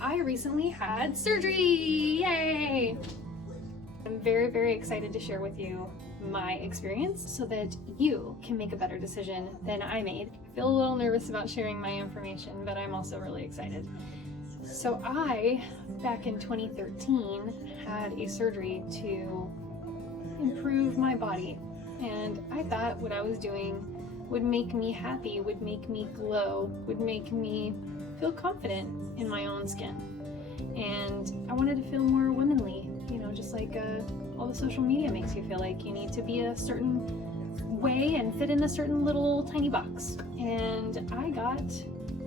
I recently had surgery! Yay! I'm very, very excited to share with you my experience so that you can make a better decision than I made. I feel a little nervous about sharing my information, but I'm also really excited. So I, back in 2013, had a surgery to improve my body, and I thought what I was doing would make me happy, would make me glow, would make me feel confident in my own skin. And I wanted to feel more womanly, you know, just like all the social media makes you feel like you need to be a certain way and fit in a certain little tiny box. And I got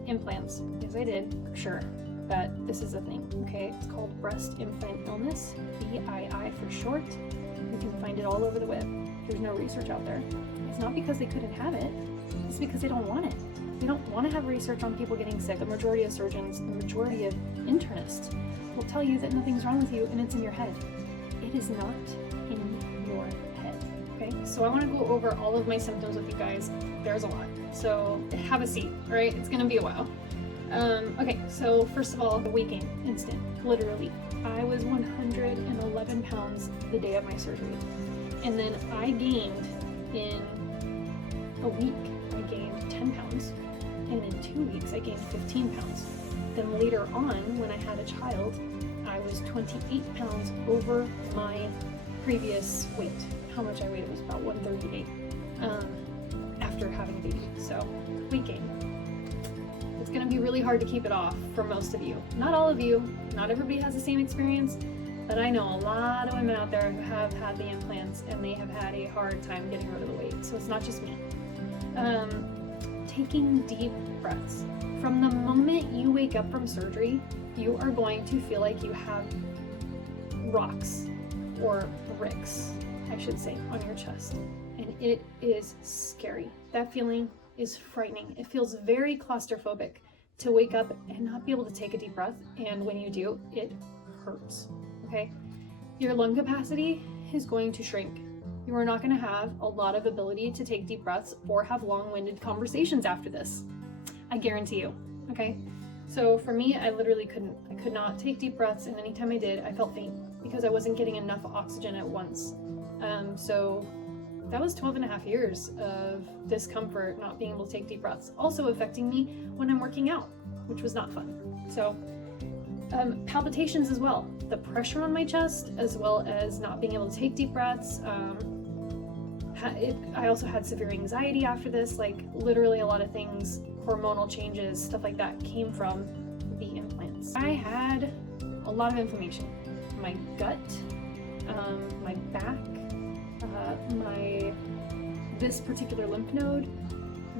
implants. Yes, I did, sure. But this is a thing, okay? It's called breast implant illness, BII for short. You can find it all over the web. There's no research out there. It's not because they couldn't have it, it's because they don't want it. They don't want to have research on people getting sick. The majority of surgeons, the majority of internists will tell you that nothing's wrong with you and it's in your head. It is not in your head, okay? So I want to go over all of my symptoms with you guys. There's a lot. So have a seat, all right? It's gonna be a while. Okay, so first of all, the weight gain instant, literally. I was 111 pounds the day of my surgery. And then I gained in a week, I gained 10 pounds. And in 2 weeks, I gained 15 pounds. Then later on, when I had a child, I was 28 pounds over my previous weight. How much I weighed was about 138 after having a baby. So weight gain. It's gonna be really hard to keep it off for most of you. Not all of you, not everybody has the same experience, but I know a lot of women out there who have had the implants and they have had a hard time getting rid of the weight. So it's not just me. Taking deep breaths. From the moment you wake up from surgery, you are going to feel like you have rocks or bricks, I should say, on your chest. And it is scary. That feeling is frightening. It feels very claustrophobic to wake up and not be able to take a deep breath. And when you do, it hurts, okay? Your lung capacity is going to shrink. You are not going to have a lot of ability to take deep breaths or have long-winded conversations after this. I guarantee you, okay? So for me, I literally couldn't. I could not take deep breaths, and anytime I did, I felt faint because I wasn't getting enough oxygen at once. So that was 12 and a half years of discomfort, not being able to take deep breaths. Also affecting me when I'm working out, which was not fun. So palpitations as well. The pressure on my chest, as well as not being able to take deep breaths. I also had severe anxiety after this, like literally a lot of things, hormonal changes, stuff like that came from the implants. I had a lot of inflammation. My gut, my back, this particular lymph node,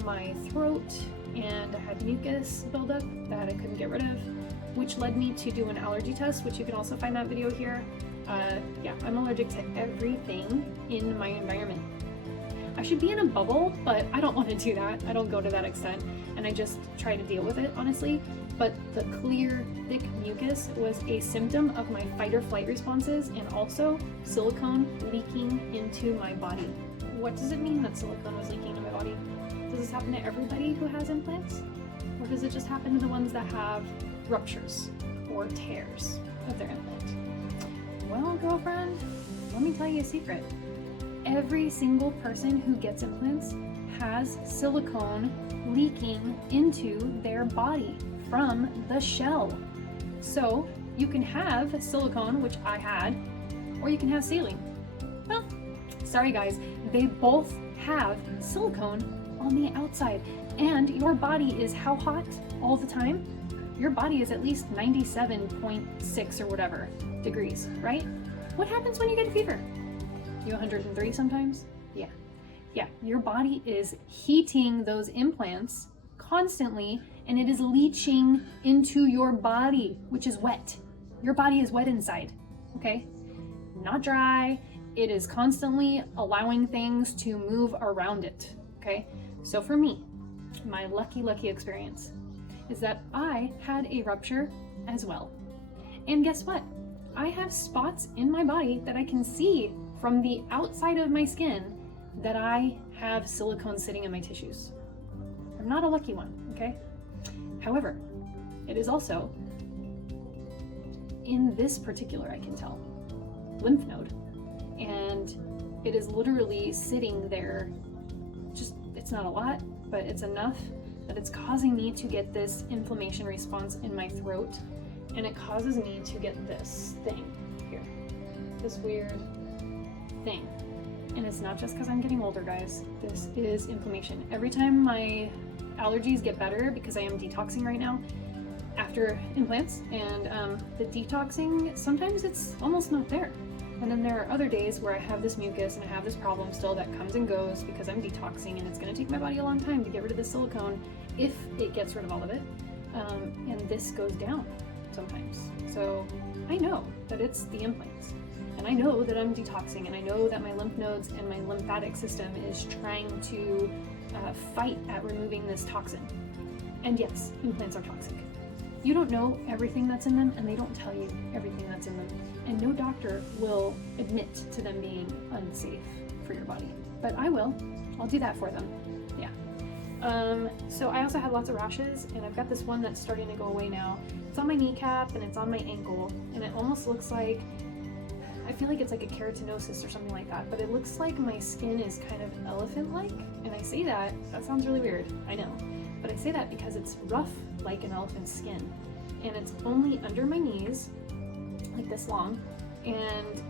my throat, and I had mucus buildup that I couldn't get rid of, which led me to do an allergy test, which you can also find that video here. Yeah, I'm allergic to everything in my environment. I should be in a bubble, but I don't want to do that. I don't go to that extent, and I just try to deal with it, honestly. But the clear, thick mucus was a symptom of my fight or flight responses and also silicone leaking into my body. What does it mean that silicone was leaking into my body? Does this happen to everybody who has implants? Or does it just happen to the ones that have ruptures or tears of their implant? Well, girlfriend, let me tell you a secret. Every single person who gets implants has silicone leaking into their body from the shell. So you can have silicone, which I had, or you can have saline. Well, sorry guys, they both have silicone on the outside. And your body is how hot all the time? Your body is at least 97.6 or whatever degrees, right? What happens when you get a fever? You 103 sometimes? Yeah, your body is heating those implants constantly, and it is leaching into your body, which is wet. Your body is wet inside, okay? Not dry. It is constantly allowing things to move around it, okay? So for me, my lucky experience is that I had a rupture as well. And guess what? I have spots in my body that I can see from the outside of my skin that I have silicone sitting in my tissues. I'm not a lucky one, okay? However, it is also in this particular, I can tell, lymph node. And it is literally sitting there, just, it's not a lot, but it's enough that it's causing me to get this inflammation response in my throat, and it causes me to get this thing here, this weird thing. And it's not just because I'm getting older, guys. This is inflammation. Every time my allergies get better, because I am detoxing right now after implants, and the detoxing, sometimes it's almost not there. And then there are other days where I have this mucus and I have this problem still that comes and goes because I'm detoxing, and it's going to take my body a long time to get rid of the silicone if it gets rid of all of it. And this goes down sometimes. So I know that it's the implants. And I know that I'm detoxing, and I know that my lymph nodes and my lymphatic system is trying to fight at removing this toxin. And yes, implants are toxic. You don't know everything that's in them, and they don't tell you everything that's in them. And no doctor will admit to them being unsafe for your body. But I will. I'll do that for them. Yeah. So I also had lots of rashes, and I've got this one that's starting to go away now. It's on my kneecap and it's on my ankle, and it almost looks like, I feel like it's like a keratinosis or something like that, but it looks like my skin is kind of elephant-like. And I say that sounds really weird, I know. But I say that because it's rough like an elephant's skin. And it's only under my knees, like this long. And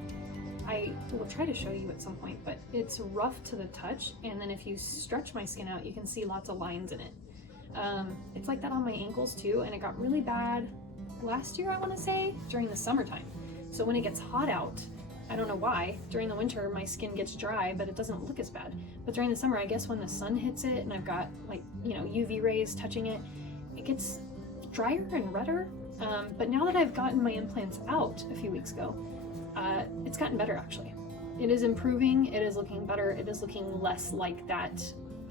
I will try to show you at some point, but it's rough to the touch. And then if you stretch my skin out, you can see lots of lines in it. It's like that on my ankles too, and it got really bad last year, I want to say, during the summertime. So when it gets hot out, I don't know why, during the winter my skin gets dry, but it doesn't look as bad. But during the summer, I guess when the sun hits it and I've got, like, you know, UV rays touching it, it gets drier and redder. But now that I've gotten my implants out a few weeks ago, it's gotten better actually. It is improving, it is looking better, it is looking less like that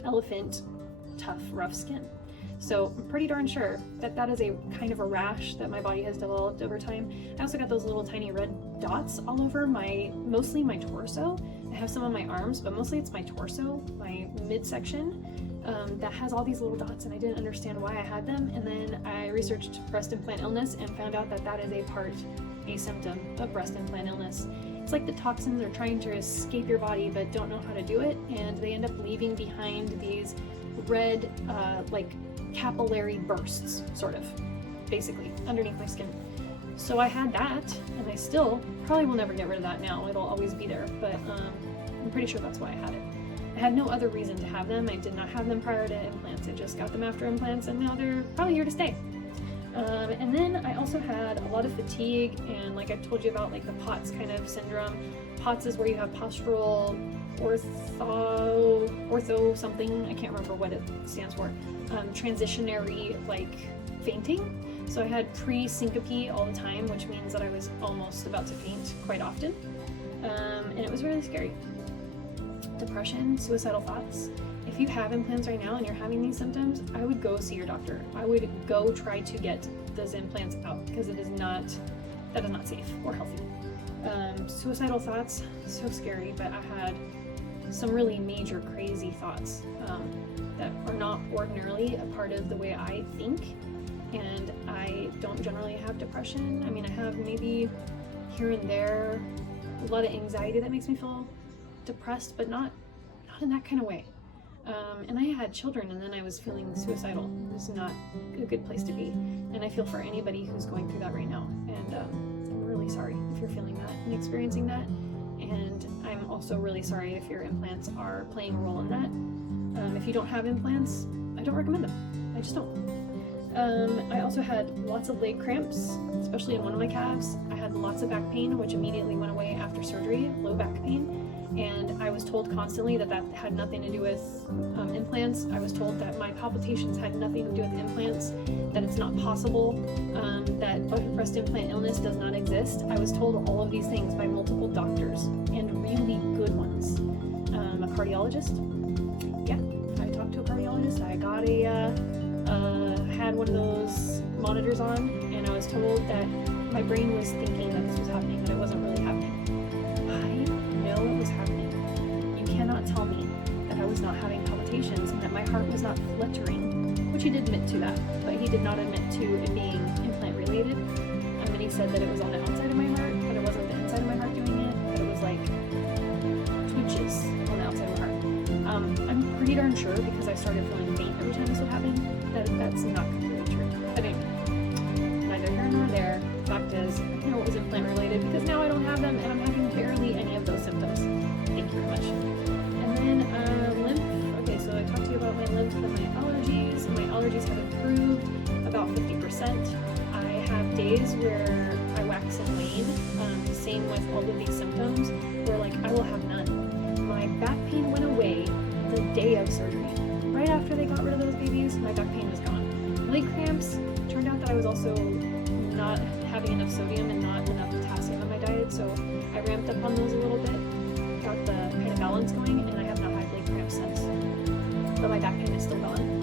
elephant, tough, rough skin. So I'm pretty darn sure that that is a kind of a rash that my body has developed over time. I also got those little tiny red dots all over mostly my torso. I have some on my arms, but mostly it's my torso, my midsection, that has all these little dots, and I didn't understand why I had them. And then I researched breast implant illness and found out that that is a symptom of breast implant illness. It's like the toxins are trying to escape your body but don't know how to do it, and they end up leaving behind these red, like capillary bursts, sort of, basically, underneath my skin. So I had that, and I still probably will never get rid of that now. It'll always be there, but I'm pretty sure that's why I had it. I had no other reason to have them. I did not have them prior to implants. I just got them after implants, and now they're probably here to stay. And then I also had a lot of fatigue, and like I told you about, like the POTS kind of syndrome. POTS is where you have postural ortho something, I can't remember what it stands for, transitionary, like, fainting. So I had pre-syncope all the time, which means that I was almost about to faint quite often. And it was really scary. Depression, suicidal thoughts. If you have implants right now and you're having these symptoms, I would go see your doctor. I would go try to get those implants out, because that is not safe or healthy. Suicidal thoughts, so scary, but I had some really major crazy thoughts that are not ordinarily a part of the way I think, and I don't generally have depression. I mean, I have maybe here and there a lot of anxiety that makes me feel depressed, but not in that kind of way. And I had children, and then I was feeling suicidal. It's not a good place to be, and I feel for anybody who's going through that right now, and I'm really sorry if you're feeling that and experiencing that, and I'm also really sorry if your implants are playing a role in that. If you don't have implants, I don't recommend them. I just don't. I also had lots of leg cramps, especially in one of my calves. I had lots of back pain, which immediately went away after surgery, low back pain. And I was told constantly that that had nothing to do with implants. I was told that my palpitations had nothing to do with implants, that it's not possible, that breast implant illness does not exist. I was told all of these things by multiple doctors, and really good ones. A cardiologist. Yeah, I talked to a cardiologist. I got had one of those monitors on, and I was told that my brain was thinking that this was happening, but it wasn't really happening. It was happening. You cannot tell me that I was not having palpitations and that my heart was not fluttering, which he did admit to that, but he did not admit to it being implant related. And he said said that it was on the outside of my heart, but it wasn't the inside of my heart doing it, but it was like twitches on the outside of my heart. I'm pretty darn sure, because I started feeling faint every time this would happen, that that's not completely true. But anyway, neither here nor there. Fact is, I know it was implant related because now I don't have them and I'm having barely any of those symptoms. Thank you very much. And then lymph. Okay, so I talked to you about my lymph and my allergies. My allergies have improved about 50%. I have days where I wax and wane. Same with all of these symptoms, where like I will have none. My back pain went away the day of surgery. Right after they got rid of those babies, my back pain was gone. Leg cramps, turned out that I was also not having enough sodium and not enough potassium in my diet, so I ramped up on those a little bit, got the kind of balance going, and I have not had leg cramps since. But my back pain is still gone.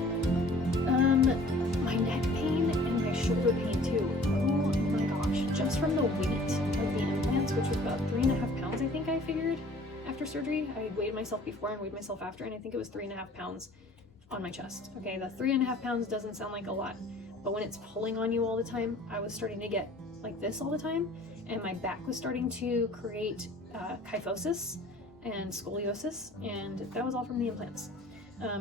My neck pain and my shoulder pain too. Oh my gosh, just from the weight of the implants, which was about 3.5 pounds, I think I figured after surgery. I weighed myself before and weighed myself after, and I think it was 3.5 pounds on my chest. Okay, the 3.5 pounds doesn't sound like a lot, but when it's pulling on you all the time, I was starting to get like this all the time, and my back was starting to create kyphosis and scoliosis, and that was all from the implants.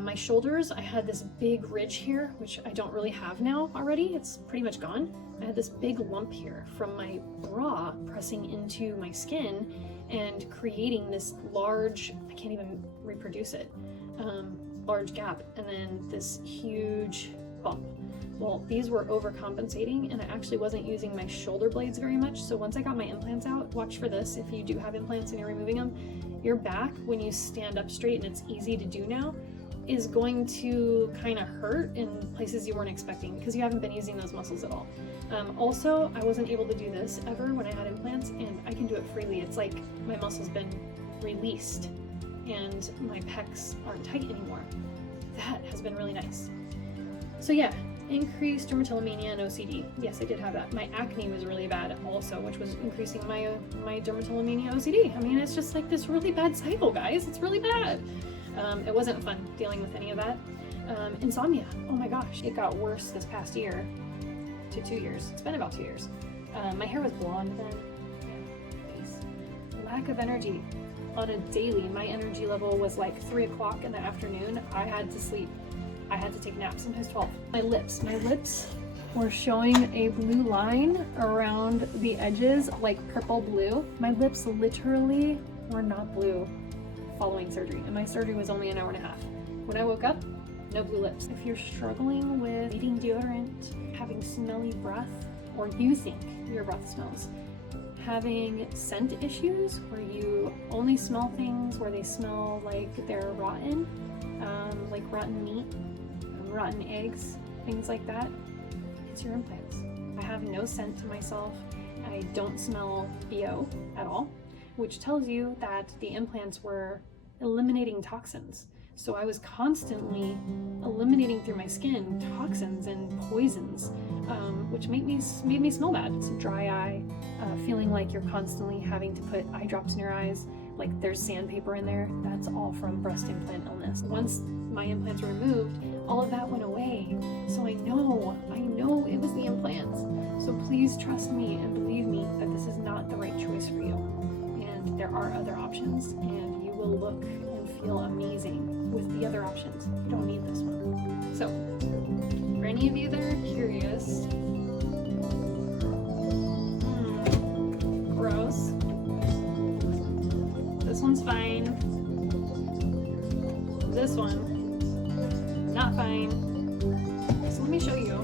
My shoulders, I had this big ridge here, which I don't really have now already. It's pretty much gone. I had this big lump here from my bra pressing into my skin and creating this large, I can't even reproduce it, large gap, and then this huge bump. Well, these were overcompensating, and I actually wasn't using my shoulder blades very much. So once I got my implants out, watch for this. If you do have implants and you're removing them, your back, when you stand up straight, and it's easy to do now, is going to kind of hurt in places you weren't expecting because you haven't been using those muscles at all. Also, I wasn't able to do this ever when I had implants, and I can do it freely. It's like my muscle's been released and my pecs aren't tight anymore. That has been really nice. So yeah, increased dermatillomania and OCD. Yes, I did have that. My acne was really bad also, which was increasing my dermatillomania OCD. I mean, it's just like this really bad cycle, guys. It's really bad. It wasn't fun dealing with any of that. Insomnia. Oh my gosh, it got worse this past year to 2 years. It's been about 2 years. My hair was blonde then. Yeah, peace. Lack of energy. On a daily, my energy level was like 3 o'clock in the afternoon. I had to sleep. I had to take naps, sometimes 12. My lips were showing a blue line around the edges, like purple blue. My lips literally were not blue following surgery, and my surgery was only an hour and a half. When I woke up, no blue lips. If you're struggling with eating deodorant, having smelly breath, or you think your breath smells, having scent issues where you only smell things where they smell like they're rotten, like rotten meat, rotten eggs, things like that, it's your implants. I have no scent to myself. I don't smell BO at all, which tells you that the implants were eliminating toxins. So I was constantly eliminating through my skin toxins and poisons, which made me smell bad. It's a dry eye, feeling like you're constantly having to put eye drops in your eyes, like there's sandpaper in there. That's all from breast implant illness. Once my implants were removed, all of that went away. So I know it was the implants. So please trust me and believe me that this is not the right choice for you. And there are other options, and you will look and feel amazing with the other options. You don't need this one. So, for any of you that are curious, gross. This one's fine. This one, not fine. So let me show you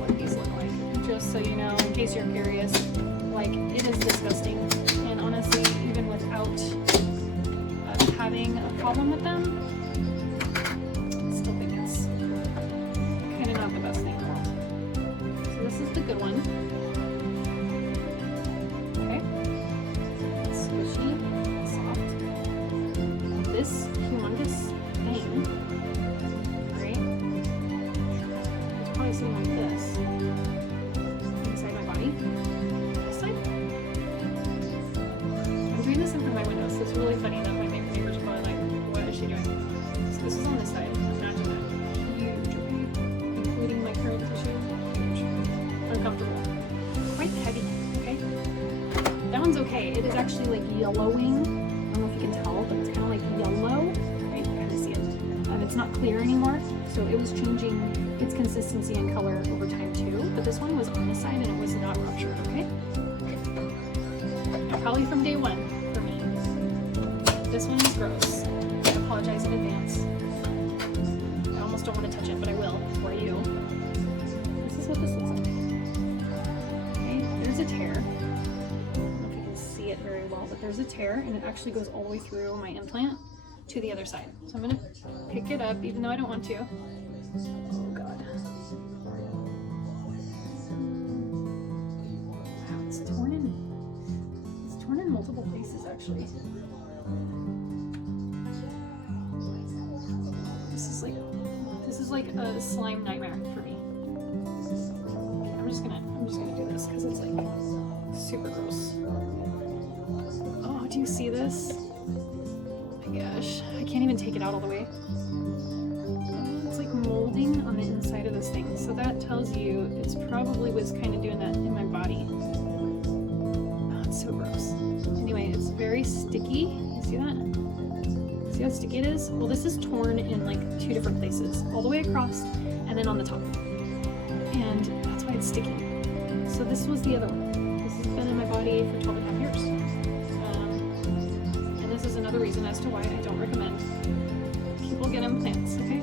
what these look like, just so you know, in case you're curious. Like, it is disgusting. And honestly, even without having a problem with them, I still think it's kind of not the best thing in the world. So this is the good one. Okay. It's squishy, soft. This humongous thing, right? It's probably sitting like this inside my body. This side. I'm doing this in front of my window, so it's really funny that my neighbors are probably like, what is she doing? So this is on this side. Imagine that. Huge, okay? Including my current tissue. Huge. Uncomfortable. one's okay. It is actually like yellowing. I don't know if you can tell, but it's kind of like yellow. Right, you kind of see it. It's not clear anymore, so it was changing its consistency and color over time too. But this one was on the side and it was not ruptured, okay? Probably from day one for me. This one is gross. I apologize in advance. I almost don't want to touch it, but I will for you. This is what this looks like. Okay, there's a tear. I don't know if you can see it very well, but there's a tear and it actually goes all the way through my implant to the other side. So I'm gonna pick it up even though I don't want to. Oh God. Wow, it's torn in. It's torn in multiple places actually. This is like a slime nightmare for me. I'm just gonna do this because it's like super gross. Oh, do you see this? Gosh, I can't even take it out all the way. It's like molding on the inside of this thing, so that tells you it's probably was kind of doing that in my body. Oh, it's so gross. Anyway, it's very sticky. You see that? See how sticky it is? Well, this is torn in like 2 different places, all the way across and then on the top. And that's why it's sticky. So this was the other one. This has been in my body for 12 and a half years. This is another reason as to why I don't recommend people get implants, okay?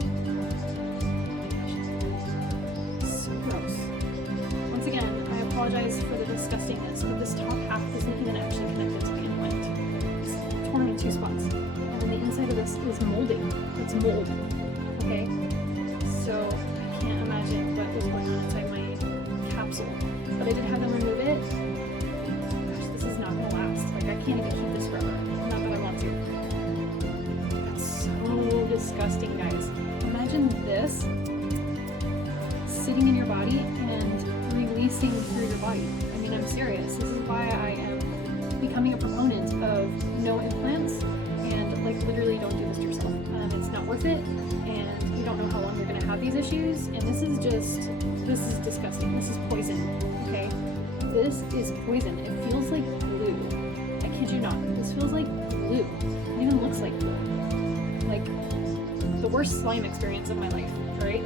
So gross. Once again, I apologize for the disgustingness, but this top half isn't even actually connected to the implant. It's torn in 2 spots. And then the inside of this is molding. It's mold, okay? So I can't imagine what was going on inside my capsule. But I did have them remove it. Gosh, this is not gonna last. Like, I can't even keep this forever. That's so disgusting, guys. Imagine this sitting in your body and releasing through your body. I mean, I'm serious. This is why I am becoming a proponent of no implants and like literally don't do this to yourself. It's not worth it, and you don't know how long you're gonna have these issues. And this is disgusting. This is poison. Okay, this is poison. It feels like glue. I kid you not. This feels like glue. It even looks like glue. Like the worst slime experience of my life, right?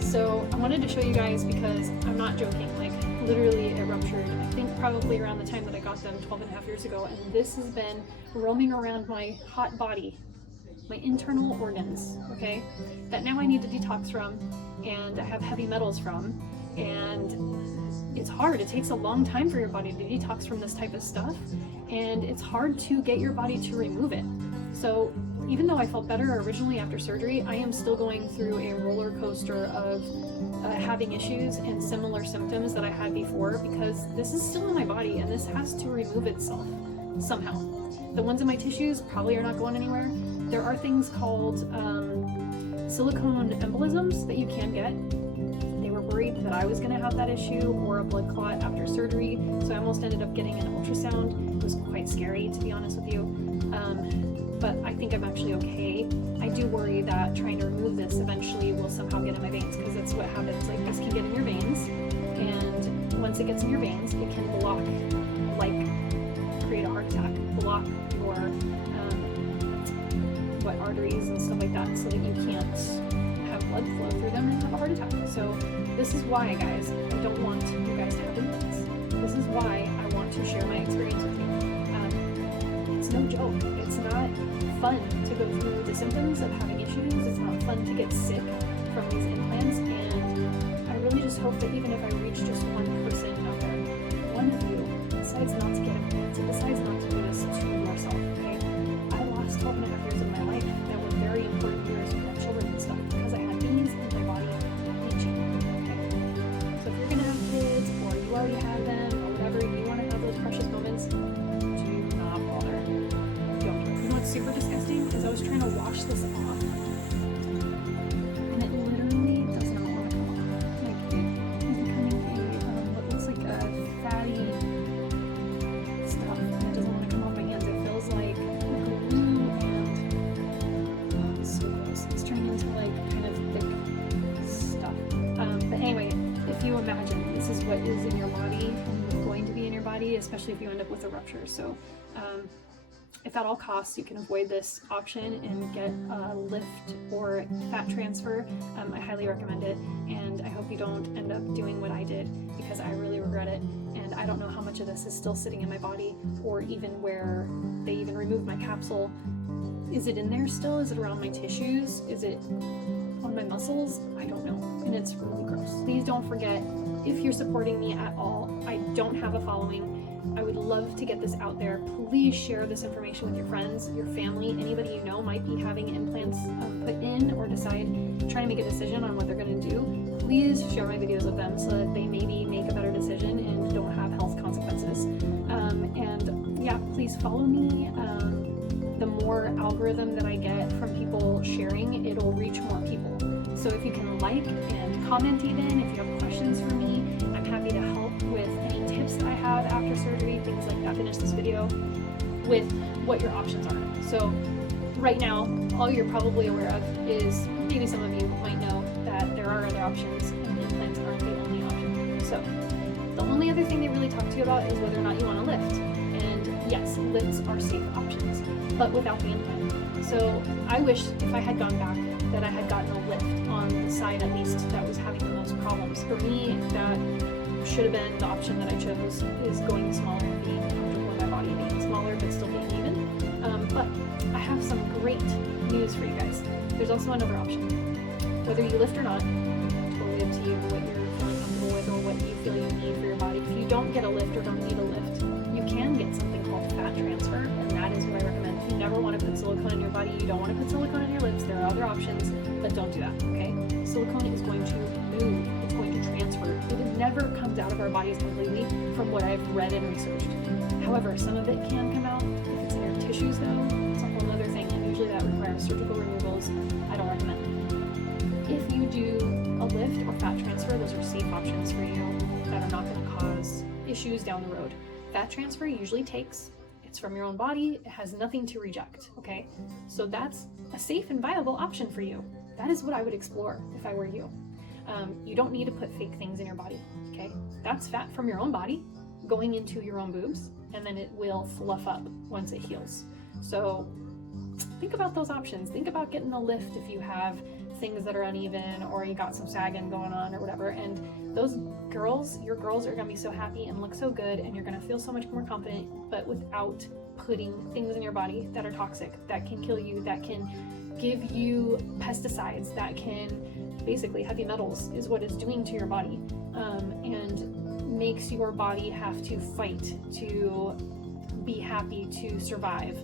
So I wanted to show you guys because I'm not joking. Like literally it ruptured, I think probably around the time that I got them 12 and a half years ago. And this has been roaming around my hot body, my internal organs, okay? That now I need to detox from and I have heavy metals from. And it's hard. It takes a long time for your body to detox from this type of stuff. And it's hard to get your body to remove it. So even though I felt better originally after surgery, I am still going through a roller coaster of having issues and similar symptoms that I had before because this is still in my body and this has to remove itself somehow. The ones in my tissues probably are not going anywhere. There are things called silicone embolisms that you can get. They were worried that I was going to have that issue or a blood clot after surgery, so I almost ended up getting an ultrasound. It was quite scary, to be honest with you. But I think I'm actually okay. I do worry that trying to remove this eventually will somehow get in my veins because that's what happens. Like this can get in your veins, and once it gets in your veins, it can block, like create a heart attack, block your arteries and stuff like that, so that you can't have blood flow through them and have a heart attack. So this is why, guys, I don't want you guys to have implants. This is why I want to share my experience with you. It's no joke. It's not fun to go through the symptoms of having issues. It's not fun to get sick from these implants, and I really just hope that even if I reach just one person out there, one of you decides not to get implants and decides not to do this to yourself, okay? I lost 12 and a half years of my life that were very important years for my children and stuff because I had these in my body leaching, okay? So if you're gonna have kids or you already have them or whatever, you want to have those precious moments, do not bother. Don't. You know what's super disgusting is I was trying to wash this off and it literally does not want to come off. Like it isn't coming your body and going to be in your body, especially if you end up with a rupture. So if at all costs you can avoid this option and get a lift or fat transfer, I highly recommend it. And I hope you don't end up doing what I did, because I really regret it. And I don't know how much of this is still sitting in my body, or even where they even removed my capsule. Is it in there still? Is it around my tissues? Is it on my muscles? I don't know. And it's really gross. Please don't forget, if you're supporting me at all, I don't have a following. I would love to get this out there. Please share this information with your friends, your family, anybody you know might be having implants put in or trying to make a decision on what they're going to do. Please share my videos with them so that they maybe make a better decision and don't have health consequences. And yeah, please follow me. The more algorithm that I get from people sharing, it'll reach more people. So if you can like and comment even, if you have questions for me, I'm happy to help with any tips that I have after surgery, things like that. Finish this video with what your options are. So right now, all you're probably aware of is, maybe some of you might know, that there are other options and implants aren't the only option. So the only other thing they really talk to you about is whether or not you want to lift. And yes, lifts are safe options, but without the implant. So I wish if I had gone back that I had gotten a lift on the side at least that was having the most problems. For me, that should have been the option that I chose, is going smaller and being comfortable with my body being smaller but still being even. But I have some great news for you guys. There's also another option. Whether you lift or not, totally up to you what you're feeling comfortable with or what you feel you need for your body. If you don't get a lift or don't need a lift, you can get something called fat transfer, and that is what I recommend. If you never want to put silicone in your body, you don't want to put silicone in your lips, there are other options, but don't do that, okay? Silicone is going to move, it's going to transfer. It never comes out of our bodies completely, from what I've read and researched. However, some of it can come out. If it's in your tissues though, it's a whole other thing, and usually that requires surgical removals. I don't recommend it. If you do a lift or fat transfer, those are safe options for you that are not going to cause issues down the road. Fat transfer usually takes, it's from your own body, it has nothing to reject, okay? So that's a safe and viable option for you. That is what I would explore if I were you. You don't need to put fake things in your body, okay? That's fat from your own body going into your own boobs, and then it will fluff up once it heals. So think about those options. Think about getting a lift if you have things that are uneven, or you got some sagging going on or whatever. And those girls, your girls are gonna be so happy and look so good, and you're gonna feel so much more confident, but without putting things in your body that are toxic, that can kill you, that can give you pesticides, that can basically, heavy metals is what it's doing to your body, and makes your body have to fight to be happy to survive.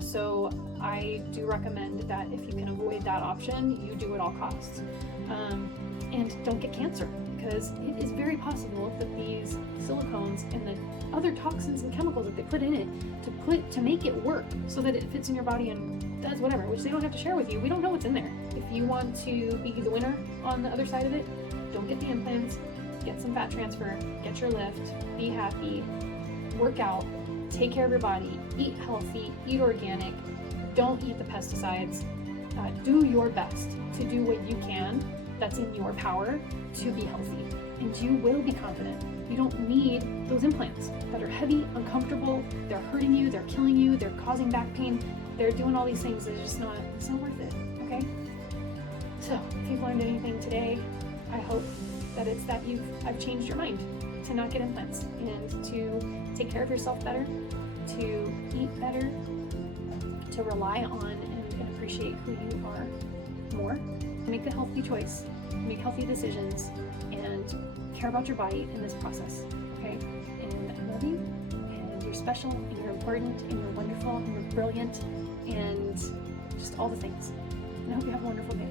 So I do recommend that if you can avoid that option, you do at all costs. And don't get cancer, because it is very possible that these silicones and the other toxins and chemicals that they put in it to make it work so that it fits in your body and does whatever, which they don't have to share with you. We don't know what's in there. If you want to be the winner on the other side of it, don't get the implants, get some fat transfer, get your lift, be happy, work out, take care of your body, eat healthy, eat organic, don't eat the pesticides, do your best to do what you can that's in your power to be healthy, and you will be confident. You don't need those implants that are heavy, uncomfortable, they're hurting you, they're killing you, they're causing back pain, they're doing all these things. It's not worth it, okay? So if you've learned anything today, I hope that it's that I've changed your mind to not get implants and to take care of yourself better, to eat better, to rely on and appreciate who you are more. Make the healthy choice, make healthy decisions, and care about your body in this process, okay? And I love you, and you're special, and you're important, and you're wonderful, and you're brilliant, and just all the things. And I hope you have a wonderful day.